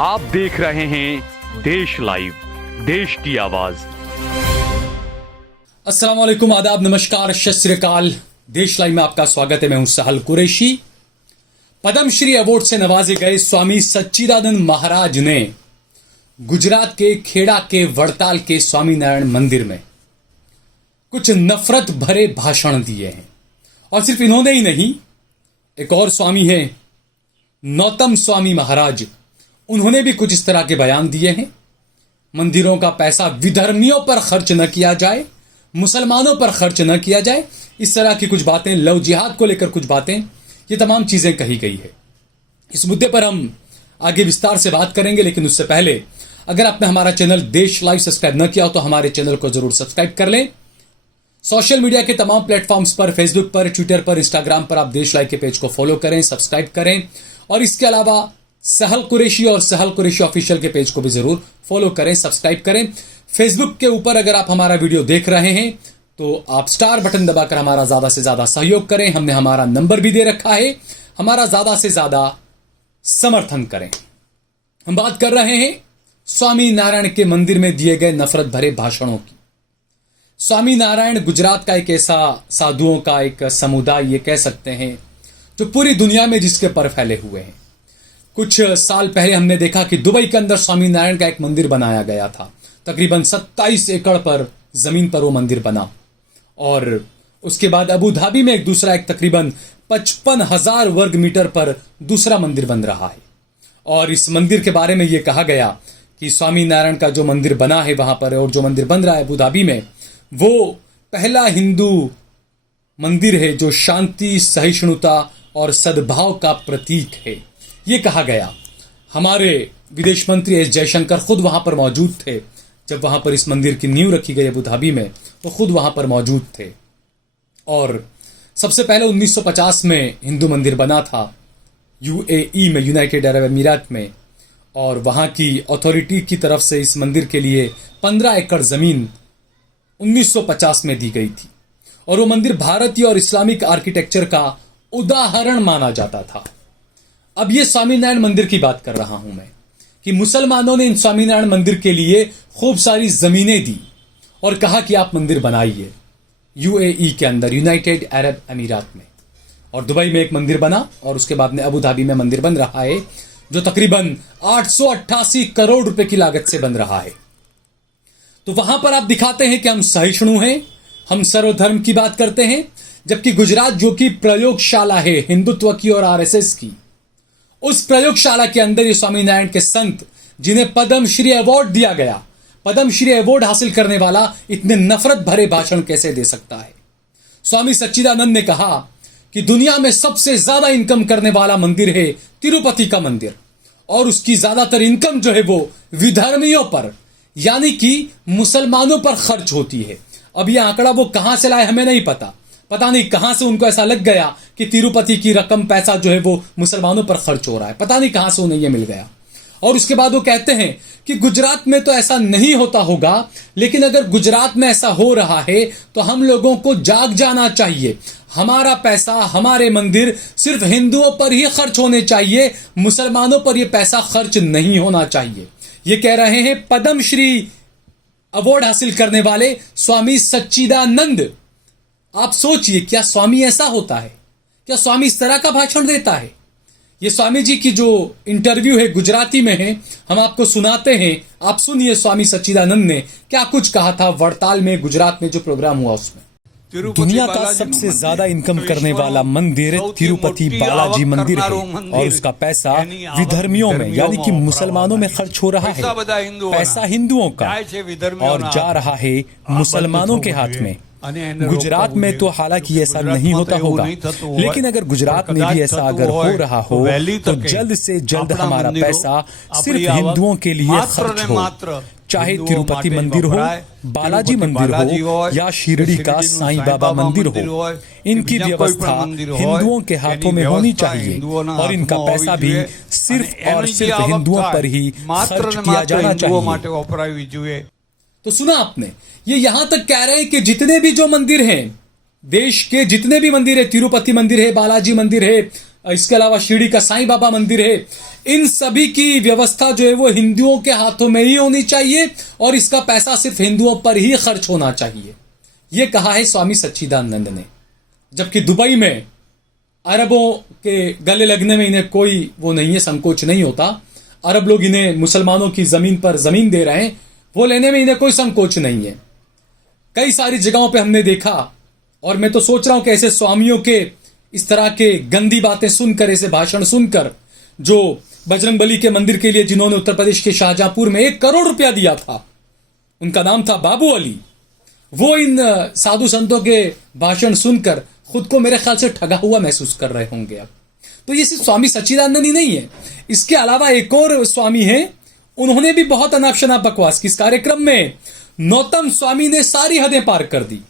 आप देख रहे हैं देश लाइव, देश की आवाज। अस्सलाम वालेकुम, आदाब, नमस्कार, सत श्री अकाल। देश लाइव में आपका स्वागत है। मैं हूं सहल कुरैशी। पद्मश्री अवार्ड से नवाजे गए स्वामी सच्चिदानंद महाराज ने गुजरात के खेड़ा के वड़ताल के स्वामीनारायण मंदिर में कुछ नफरत भरे भाषण दिए हैं। और सिर्फ इन्होंने ही नहीं, एक और स्वामी है नौतम स्वामी महाराज, उन्होंने भी कुछ इस तरह के बयान दिए हैं। मंदिरों का पैसा विधर्मियों पर खर्च न किया जाए, मुसलमानों पर खर्च न किया जाए, इस तरह की कुछ बातें, लव जिहाद को लेकर कुछ बातें, ये तमाम चीजें कही गई है। इस मुद्दे पर हम आगे विस्तार से बात करेंगे, लेकिन उससे पहले अगर आपने हमारा चैनल देश लाइव सब्सक्राइब न किया हो तो हमारे चैनल को जरूर सब्सक्राइब कर लें। सोशल मीडिया के तमाम प्लेटफॉर्म्स पर, फेसबुक पर, ट्विटर पर, इंस्टाग्राम पर आप देश लाइव के पेज को फॉलो करें, सब्सक्राइब करें। और इसके अलावा सहल कुरैशी और सहल कुरैशी ऑफिशियल के पेज को भी जरूर फॉलो करें, सब्सक्राइब करें। फेसबुक के ऊपर अगर आप हमारा वीडियो देख रहे हैं तो आप स्टार बटन दबाकर हमारा ज्यादा से ज्यादा सहयोग करें। हमने हमारा नंबर भी दे रखा है, हमारा ज्यादा से ज्यादा समर्थन करें। हम बात कर रहे हैं स्वामी नारायण के मंदिर में दिए गए नफरत भरे भाषणों की। स्वामी नारायण गुजरात का एक ऐसा साधुओं का एक समुदाय, ये कह सकते हैं, जो पूरी दुनिया में जिसके पर फैले हुए हैं। कुछ साल पहले हमने देखा कि दुबई के अंदर स्वामी नारायण का एक मंदिर बनाया गया था। तकरीबन 27 एकड़ पर जमीन पर वो मंदिर बना। और उसके बाद अबू धाबी में एक दूसरा, एक तकरीबन 55,000 वर्ग मीटर पर दूसरा मंदिर बन रहा है। और इस मंदिर के बारे में यह कहा गया कि स्वामी नारायण का जो मंदिर बना है वहां पर, और जो मंदिर बन रहा है अबू धाबी में, वो पहला हिंदू मंदिर है जो शांति, सहिष्णुता और सद्भाव का प्रतीक है, ये कहा गया। हमारे विदेश मंत्री एस जयशंकर खुद वहां पर मौजूद थे जब वहां पर इस मंदिर की नींव रखी गई अबू धाबी में, वो खुद वहां पर मौजूद थे। और सबसे पहले 1950 में हिंदू मंदिर बना था यूएई में, यूनाइटेड अरब अमीरात में। और वहां की अथॉरिटी की तरफ से इस मंदिर के लिए 15 एकड़ जमीन 1950 में दी गई थी। और वो मंदिर भारतीय और इस्लामिक आर्किटेक्चर का उदाहरण माना जाता था। अब ये स्वामीनारायण मंदिर की बात कर रहा हूं मैं, कि मुसलमानों ने इन स्वामीनारायण मंदिर के लिए खूब सारी जमीनें दी और कहा कि आप मंदिर बनाइए यूएई के अंदर, यूनाइटेड अरब अमीरात में। और दुबई में एक मंदिर बना और उसके बाद में अबू धाबी में मंदिर बन रहा है, जो तकरीबन 888 करोड़ रुपए की लागत से बन रहा है। तो वहां पर आप दिखाते हैं कि हम सहिष्णु हैं, हम सर्वधर्म की बात करते हैं, जबकि गुजरात जो कि प्रयोगशाला है हिंदुत्व की और आरएसएस की, उस प्रयोगशाला के अंदर ये स्वामीनारायण के संत, जिन्हें पद्मश्री अवार्ड दिया गया, पद्मश्री अवार्ड हासिल करने वाला इतने नफरत भरे भाषण कैसे दे सकता है। स्वामी सच्चिदानंद ने कहा कि दुनिया में सबसे ज्यादा इनकम करने वाला मंदिर है तिरुपति का मंदिर, और उसकी ज्यादातर इनकम जो है वो विधर्मियों पर, यानी कि मुसलमानों पर खर्च होती है। अब यह आंकड़ा वो कहां से लाए हमें नहीं पता, पता नहीं कहां से उनको ऐसा लग गया कि तिरुपति की रकम, पैसा जो है वो मुसलमानों पर खर्च हो रहा है, पता नहीं कहां से उन्हें यह मिल गया। और उसके बाद वो कहते हैं कि गुजरात में तो ऐसा नहीं होता होगा, लेकिन अगर गुजरात में ऐसा हो रहा है तो हम लोगों को जाग जाना चाहिए। हमारा पैसा, हमारे मंदिर सिर्फ हिंदुओं पर ही खर्च होने चाहिए, मुसलमानों पर यह पैसा खर्च नहीं होना चाहिए। ये कह रहे हैं पद्मश्री अवार्ड हासिल करने वाले स्वामी सच्चिदानंद। आप सोचिए, क्या स्वामी ऐसा होता है? क्या स्वामी इस तरह का भाषण देता है? ये स्वामी जी की जो इंटरव्यू है गुजराती में है, हम आपको सुनाते हैं, आप सुनिए स्वामी सच्चिदानंद ने क्या कुछ कहा था वड़ताल में, गुजरात में जो प्रोग्राम हुआ उसमें। दुनिया का सबसे ज्यादा इनकम करने वाला मंदिर तिरुपति बालाजी मंदिर है, और उसका पैसा विधर्मियों में, यानी कि मुसलमानों में खर्च हो रहा है। पैसा हिंदुओं का और जा रहा है मुसलमानों के हाथ में। गुजरात में तो हालांकि ऐसा नहीं होता होगा, लेकिन अगर गुजरात में भी ऐसा अगर हो रहा हो तो जल्द से जल्द हमारा पैसा सिर्फ हिंदुओं के लिए खर्च हो, चाहे तिरुपति मंदिर हो, बालाजी मंदिर हो, या शिरडी का साईं बाबा मंदिर हो। इनकी व्यवस्था हिंदुओं के हाथों में होनी चाहिए, और इनका पैसा भी सिर्फ और सिर्फ हिंदुओं पर ही खर्च किया जाना चाहिए। तो सुना आपने, ये यहां तक कह रहे हैं कि जितने भी जो मंदिर हैं, देश के जितने भी मंदिर है, तिरुपति मंदिर है, बालाजी मंदिर है, इसके अलावा शिरडी का साईं बाबा मंदिर है, इन सभी की व्यवस्था जो है वो हिंदुओं के हाथों में ही होनी चाहिए और इसका पैसा सिर्फ हिंदुओं पर ही खर्च होना चाहिए। ये कहा है स्वामी सच्चिदानंद ने। जबकि दुबई में अरबों के गले लगने में इन्हें कोई वो नहीं है, संकोच नहीं होता। अरब लोग इन्हें मुसलमानों की जमीन पर जमीन दे रहे हैं, वो लेने में इन्हें कोई संकोच नहीं है। कई सारी जगहों पे हमने देखा, और मैं तो सोच रहा हूं कि ऐसे स्वामियों के इस तरह के गंदी बातें सुनकर, ऐसे भाषण सुनकर, जो बजरंगबली के मंदिर के लिए जिन्होंने उत्तर प्रदेश के शाहजहांपुर में 1 करोड़ रुपया दिया था, उनका नाम था बाबू अली, वो इन साधु संतों के भाषण सुनकर खुद को मेरे ख्याल से ठगा हुआ महसूस कर रहे होंगे। अब तो ये सिर्फ स्वामी सच्चिदानंद ही नहीं है, इसके अलावा एक और स्वामी है, उन्होंने भी बहुत अनाप शनाप बकवास की। इस कार्यक्रम में नौतम स्वामी ने सारी हदें पार कर दी।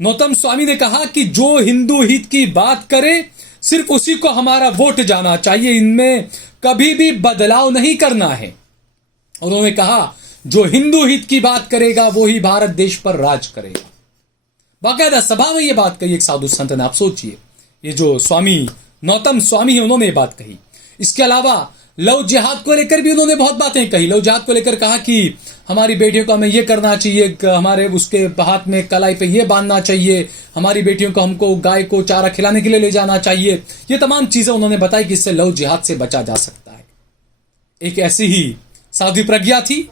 नौतम स्वामी ने कहा कि जो हिंदू हित की बात करे सिर्फ उसी को हमारा वोट जाना चाहिए, इनमें कभी भी बदलाव नहीं करना है। उन्होंने कहा जो हिंदू हित की बात करेगा वो ही भारत देश पर राज करेगा। बाकायदा सभा में ये बात कही एक साधु संत ने। आप सोचिए, ये जो स्वामी नौतम स्वामी है उन्होंने ये बात कही। इसके अलावा लव जिहाद को लेकर भी उन्होंने बहुत बातें कही। लव जिहाद को लेकर कहा कि हमारी बेटियों को हमें ये करना चाहिए, हमारे उसके हाथ में कलाई पे ये बांधना चाहिए, हमारी बेटियों को हमको गाय को चारा खिलाने के लिए ले जाना चाहिए। ये तमाम चीजें उन्होंने बताई कि इससे लव जिहाद से बचा जा सकता है। एक ऐसी ही साध्वी प्रज्ञा थी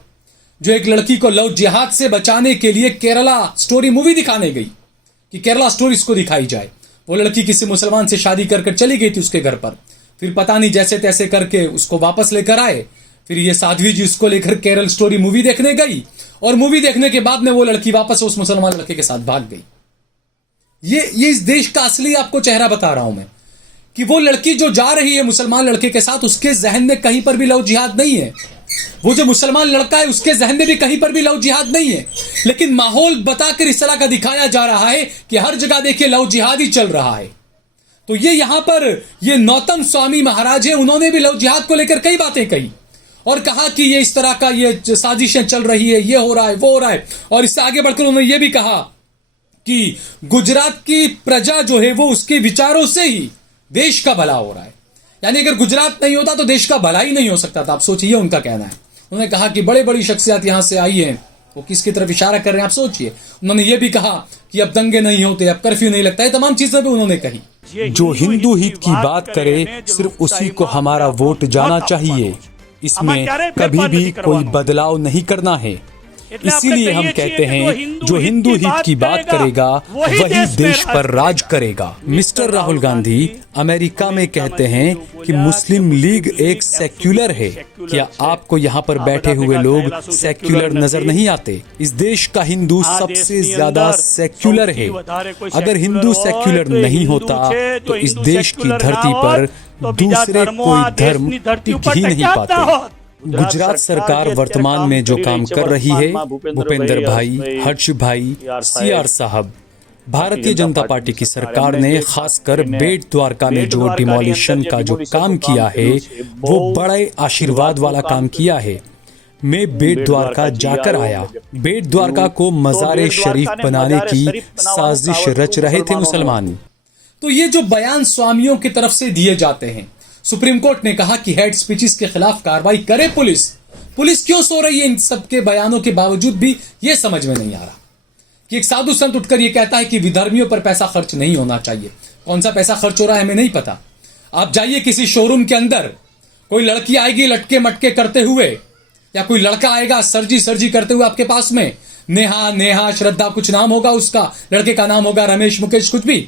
जो एक लड़की को लव जिहाद से बचाने के लिए केरला स्टोरी मूवी दिखाने गई कि केरला स्टोरी इसको दिखाई जाए। वो लड़की किसी मुसलमान से शादी कर चली गई थी उसके घर पर, फिर पता नहीं जैसे तैसे करके उसको वापस लेकर आए। फिर ये साध्वी जी उसको लेकर केरल स्टोरी मूवी देखने गई और मूवी देखने के बाद में वो लड़की वापस उस मुसलमान लड़के के साथ भाग गई। ये इस देश का असली आपको चेहरा बता रहा हूं मैं, कि वो लड़की जो जा रही है मुसलमान लड़के के साथ, उसके जहन में कहीं पर भी लव जिहाद नहीं है। वो जो मुसलमान लड़का है उसके जहन में भी कहीं पर भी लव जिहाद नहीं है, लेकिन माहौल बताकर इस तरह का दिखाया जा रहा है कि हर जगह देखिए लव जिहाद ही चल रहा है। तो ये यहां पर ये नौतम स्वामी महाराज है, उन्होंने भी लव जिहाद को लेकर कई बातें कही और कहा कि ये इस तरह का ये साजिशें चल रही है, ये हो रहा है, वो हो रहा है। और इससे आगे बढ़कर उन्होंने ये भी कहा कि गुजरात की प्रजा जो है वो उसके विचारों से ही देश का भला हो रहा है। यानी अगर गुजरात नहीं होता तो देश का भला ही नहीं हो सकता था। आप सोचिए, उनका कहना है। उन्होंने कहा कि बड़े बड़ी शख्सियत यहां से आई हैं, वो किसकी तरफ इशारा कर रहे हैं आप सोचिए। उन्होंने ये भी कहा कि अब दंगे नहीं होते, अब कर्फ्यू नहीं लगता, है तमाम चीजें भी उन्होंने कही। जो हिंदू हित की बात करे सिर्फ उसी को हमारा वोट जाना चाहिए, इसमें कभी भी कोई बदलाव नहीं करना है। इसीलिए हम कहते हैं जो हिंदू हित की बात करेगा वही देश पर राज करेगा। मिस्टर राहुल गांधी अमेरिका में कहते हैं कि मुस्लिम लीग एक सेक्युलर है। क्या आपको यहाँ पर बैठे हुए लोग सेक्युलर नजर नहीं आते? इस देश का हिंदू सबसे ज्यादा सेक्युलर है। अगर हिंदू सेक्युलर नहीं होता तो इस देश की धरती पर दूसरे कोई धर्म टिक ही नहीं पाते। गुजरात सरकार वर्तमान में जो काम कर रही है, भूपेंद्र भाई, हर्ष भाई, सीआर साहब, भारतीय जनता पार्टी की सरकार ने खासकर बेट द्वारका में जो डिमोलिशन का जो काम किया है वो बड़े आशीर्वाद वाला काम किया है। मैं बेट द्वारका जाकर आया। बेट द्वारका को मज़ार शरीफ बनाने की साजिश रच रहे थे मुसलमान। तो ये जो बयान स्वामियों की तरफ से दिए जाते हैं, सुप्रीम कोर्ट ने कहा कि हेड स्पीचेस के खिलाफ कार्रवाई करे पुलिस। पुलिस क्यों सो रही है इन सबके बयानों के बावजूद भी, ये समझ में नहीं आ रहा। कि एक साधु संत उठकर ये कहता है कि विधर्मियों पर पैसा खर्च नहीं होना चाहिए। कौन सा पैसा खर्च हो रहा है हमें नहीं पता। आप जाइए किसी शोरूम के अंदर, कोई लड़की आएगी लटके मटके करते हुए, या कोई लड़का आएगा सर्जी सर्जी करते हुए आपके पास में, नेहा नेहा श्रद्धा कुछ नाम होगा उसका, लड़के का नाम होगा रमेश मुकेश कुछ भी,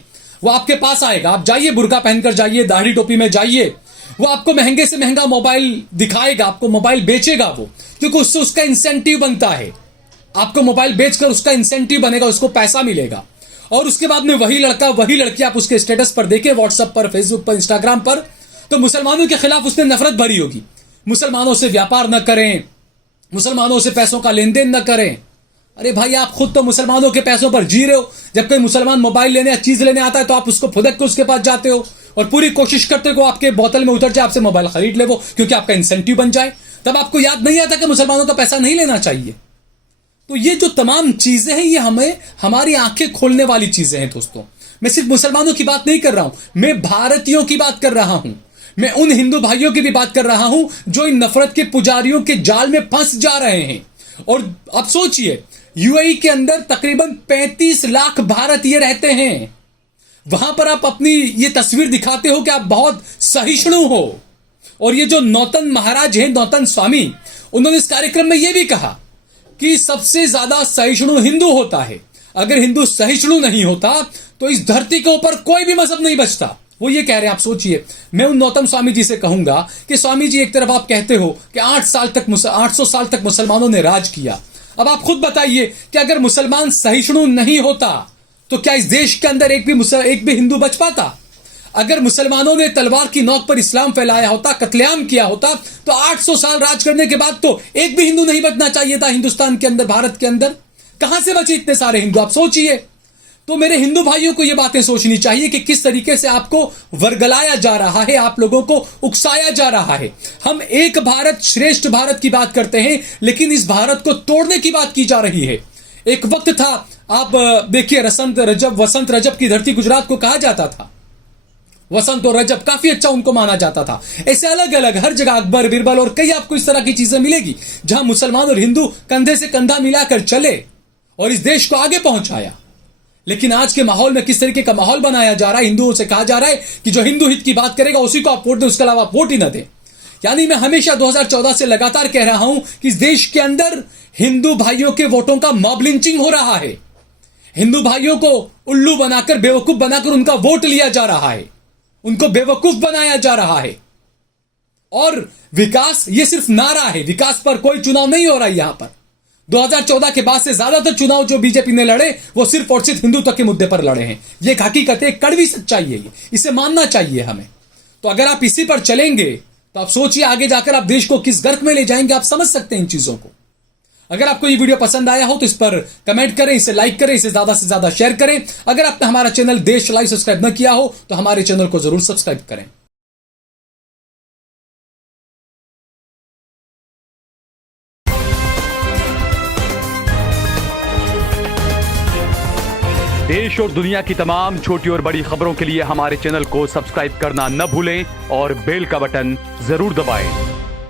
वो आपके पास आएगा। आप जाइए, बुर्का पहनकर जाइए, दाढ़ी टोपी में जाइए, वो आपको महंगे से महंगा मोबाइल दिखाएगा, आपको मोबाइल बेचेगा वो, क्योंकि उससे उसका इंसेंटिव बनता है। आपको मोबाइल बेचकर उसका इंसेंटिव बनेगा, उसको पैसा मिलेगा। और उसके बाद में वही लड़का वही लड़की आप उसके स्टेटस पर देखें, व्हाट्सएप पर, फेसबुक पर, इंस्टाग्राम पर, तो मुसलमानों के खिलाफ उसने नफरत भरी होगी। मुसलमानों से व्यापार न करें, मुसलमानों से पैसों का लेन देन न करें। अरे भाई, आप खुद तो मुसलमानों के पैसों पर जी रहे हो। जब कोई मुसलमान मोबाइल लेने या चीज लेने आता है तो आप उसको फुदक के उसके पास जाते हो और पूरी कोशिश करते हो आपके बोतल में उतर जाए, आपसे मोबाइल खरीद ले वो, क्योंकि आपका इंसेंटिव बन जाए। तब आपको याद नहीं आता कि मुसलमानों का पैसा नहीं लेना चाहिए। तो ये जो तमाम चीजें हैं ये हमें हमारी आंखें खोलने वाली चीजें हैं दोस्तों। मैं सिर्फ मुसलमानों की बात नहीं कर रहा हूं, मैं भारतीयों की बात कर रहा हूं। मैं उन हिंदू भाइयों की भी बात कर रहा हूं जो इन नफरत के पुजारियों के जाल में फंस जा रहे हैं। और अब सोचिए, यूएई के अंदर तकरीबन 35 लाख भारतीय रहते हैं। वहां पर आप अपनी ये तस्वीर दिखाते हो कि आप बहुत सहिष्णु हो। और ये जो नौतन महाराज हैं, नौतन स्वामी, उन्होंने इस कार्यक्रम में यह भी कहा कि सबसे ज्यादा सहिष्णु हिंदू होता है। अगर हिंदू सहिष्णु नहीं होता तो इस धरती के ऊपर कोई भी मजहब नहीं बचता। वो ये कह रहे हैं। आप सोचिए, मैं उन नौतन स्वामी जी से कहूंगा कि स्वामी जी, एक तरफ आप कहते हो कि 800 साल तक मुसलमानों ने राज किया। अब आप खुद बताइए कि अगर मुसलमान सहिष्णु नहीं होता तो क्या इस देश के अंदर एक भी हिंदू बच पाता? अगर मुसलमानों ने तलवार की नोक पर इस्लाम फैलाया होता, कत्लेआम किया होता, तो 800 साल राज करने के बाद तो एक भी हिंदू नहीं बचना चाहिए था हिंदुस्तान के अंदर, भारत के अंदर। कहां से बचे इतने सारे हिंदू? आप सोचिए। तो मेरे हिंदू भाइयों को यह बातें सोचनी चाहिए कि किस तरीके से आपको वर्गलाया जा रहा है, आप लोगों को उकसाया जा रहा है। हम एक भारत श्रेष्ठ भारत की बात करते हैं, लेकिन इस भारत को तोड़ने की बात की जा रही है। एक वक्त था, आप देखिए, वसंत रजब की धरती गुजरात को कहा जाता था। वसंत और रजब काफी अच्छा उनको माना जाता था। ऐसे अलग अलग हर जगह अकबर, बिरबल और कई आपको इस तरह की चीजें मिलेगी जहां मुसलमान और हिंदू कंधे से कंधा मिलाकर चले और इस देश को आगे पहुंचाया। लेकिन आज के माहौल में किस तरीके का माहौल बनाया जा रहा है? हिंदुओं से कहा जा रहा है कि जो हिंदू हित की बात करेगा उसी को आप वोट दें, उसके अलावा आप वोट ही ना दें। यानी मैं हमेशा 2014 से लगातार कह रहा हूं कि इस देश के अंदर हिंदू भाइयों के वोटों का मॉब लिंचिंग हो रहा है। हिंदू भाइयों को उल्लू बनाकर, बेवकूफ बनाकर उनका वोट लिया जा रहा है, उनको बेवकूफ बनाया जा रहा है। और विकास, ये सिर्फ नारा है, विकास पर कोई चुनाव नहीं हो रहा है यहां पर। 2014 के बाद से ज्यादातर चुनाव जो बीजेपी ने लड़े वो सिर्फ और सिर्फ हिंदुत्व के मुद्दे पर लड़े हैं। ये एक हकीकत है, एक कड़वी सच्चाई है, ये इसे मानना चाहिए हमें। तो अगर आप इसी पर चलेंगे तो आप सोचिए आगे जाकर आप देश को किस गर्क में ले जाएंगे। आप समझ सकते हैं इन चीजों को। अगर आपको ये वीडियो पसंद आया हो तो इस पर कमेंट करें, इसे लाइक करें, इसे ज्यादा से ज्यादा शेयर करें। अगर आपने हमारा चैनल देश लाइव सब्सक्राइब न किया हो तो हमारे चैनल को जरूर सब्सक्राइब करें। देश और दुनिया की तमाम छोटी और बड़ी खबरों के लिए हमारे चैनल को सब्सक्राइब करना न भूलें और बेल का बटन जरूर दबाएं।